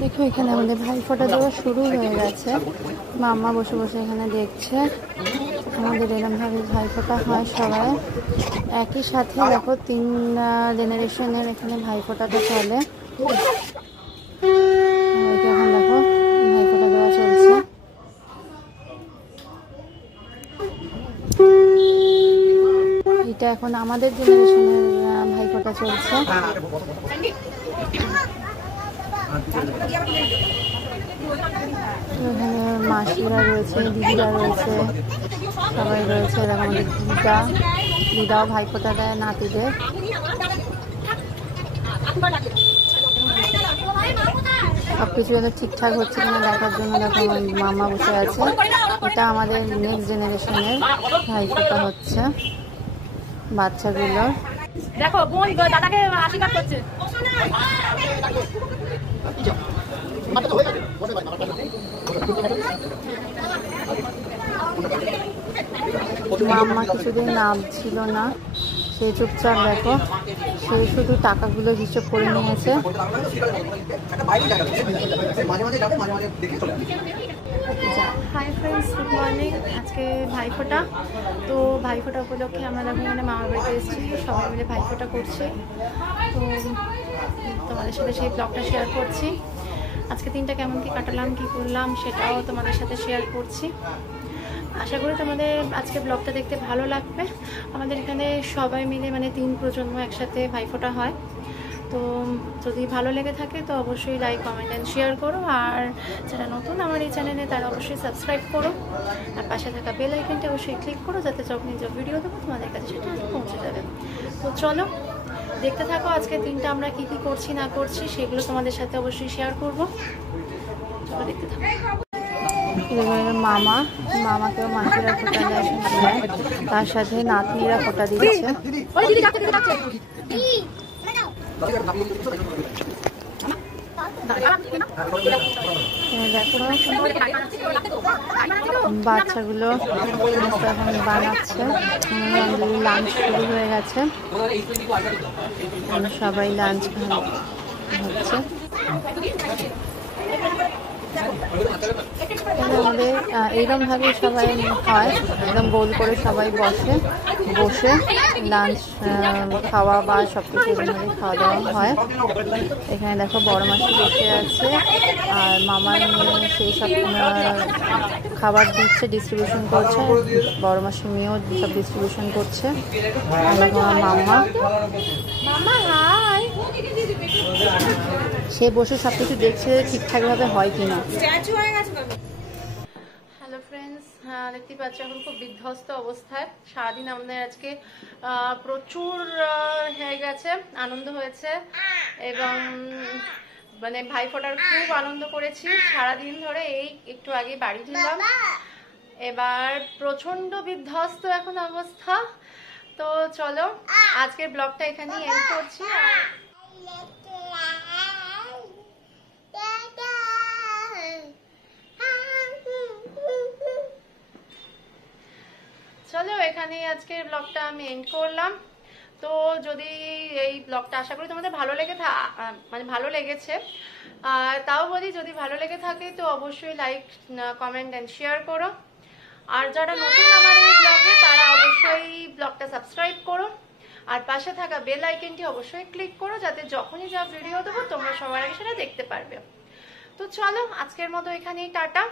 দেখো এখানে আমাদের ভাইফোঁটা দেওয়া শুরু হয়ে গেছে। মাম্মা বসে বসে এখানে দেখছে। আমাদের এরমভাবে ভাইফোঁটা হয় সবাই একই সাথে। দেখো 3 জেনারেশনের এখানে ভাইফোঁটাটা চলে। এখন দেখো ভাইফোঁটা দেওয়া চলছে। এটা এখন আমাদের জেনারেশনের ভাইফোঁটা চলছে। এখানে মাসিরা রয়েছে, দিদিরা রয়েছে, সবাই রয়েছে। এরকম আমাদের দিদাও ভাইফোঁটা দেয় নাতিদের। সবকিছু যেন ঠিকঠাক হচ্ছে কিনা দেখার জন্য দেখো মামা বসে আছে। এটা আমাদের নেক্সট জেনারেশনের ভাইফোঁটা হচ্ছে বাচ্চাগুলোর। দেখো বোন দাদাকে আশীর্বাদ করছে। মাম্মা কিছুদিন নাম ছিল না, সে চুপচাপ দেখো সে শুধু টাকাগুলো হিসেব করে নিয়েছে। Hi friends, good morning. আজকে ভাইফোঁটা, তো ভাইফোঁটা উপলক্ষে আমরা দেখো এখানে মামার বাড়িতে এসেছি, সবাই মিলে ভাইফোঁটা করছি। তো তোমাদের সাথে সেই ব্লগটা শেয়ার করছি। আজকে দিনটা কেমন কি কাটালাম, কি করলাম সেটাও তোমাদের সাথে শেয়ার করছি। আশা করি তোমাদের আজকে ব্লগটা দেখতে ভালো লাগবে। আমাদের এখানে সবাই মিলে 3 প্রজন্ম একসাথে ভাইফোঁটা হয়। তো যদি ভালো লেগে থাকে তো অবশ্যই লাইক, কমেন্ট অ্যান্ড শেয়ার করো। আর যারা নতুন আমার এই চ্যানেলে তারা অবশ্যই সাবস্ক্রাইব করো। আর পাশে থাকা বেল আইকনটা অবশ্যই ক্লিক করো, যাতে যখনই যে ভিডিও দেবো তোমাদের কাছে সেটা পৌঁছে যাবে। তো চলো দেখতে থাকো আজকে দিনটা আমরা কি কি করছি না করছি সেগুলো তোমাদের সাথে অবশ্যই শেয়ার করবো। চলো দেখতে থাকো। মামাকেও মাসিরা ফোঁটা দেয়, তার সাথে নাতনিরা ফোঁটা দিচ্ছে। বাচ্চাগুলো এখন বানাচ্ছে, লাঞ্চ শুরু হয়ে গেছে, সবাই লাঞ্চ হচ্ছে। আমাদের এইরকমভাবে সবাই হয়, একদম গোল করে সবাই বসে লাঞ্চ খাওয়া বা সব কিছু এরকমভাবে খাওয়া দাওয়া হয়। এখানে দেখো বড় মাসি বসে আছে আর মামার মেয়ে সেই সব খাবার দিচ্ছে, ডিস্ট্রিবিউশন করছে। বড় মাসি মেয়েও সব ডিস্ট্রিবিউশন করছে। মামা হাই, সে বসে সবকিছু দেখছে ঠিকঠাকভাবে হয় কিনা। হ্যালো ফ্রেন্ডস, দেখতে পাচ্ছ এখন খুব বিধ্বস্ত অবস্থায়। সারাদিন আমাদের আজকে প্রচুর হয়ে গেছে, আনন্দ হয়েছে এবং ভাইফোঁটার খুব আনন্দ করেছি সারাদিন ধরে। এই একটু আগে বাড়ি ঢুকলাম, এবার প্রচন্ড বিধ্বস্ত এখন অবস্থা। তো চলো আজকের ব্লগটা এখানেই এন্ড করছি। চলো এখানেই আজকের ব্লগটা আমি এন্ড করলাম। তো যদি এই ব্লগটা আশা করি তোমাদের ভালো ভালো লেগেছে, তাও বলি যদি ভালো লেগে থাকে তো অবশ্যই লাইক, কমেন্ট অ্যান্ড শেয়ার করো। আর যারা নতুন আমার এই ব্লগে তারা অবশ্যই ব্লগটা সাবস্ক্রাইব করো। আর পাশে থাকা বেল আইকনটি অবশ্যই ক্লিক করো, যাতে যখনই যা ভিডিও দেবো তোমরা সবার আগে সেটা দেখতে পারবে। তো চলো আজকের মতো এখানেই টাটা।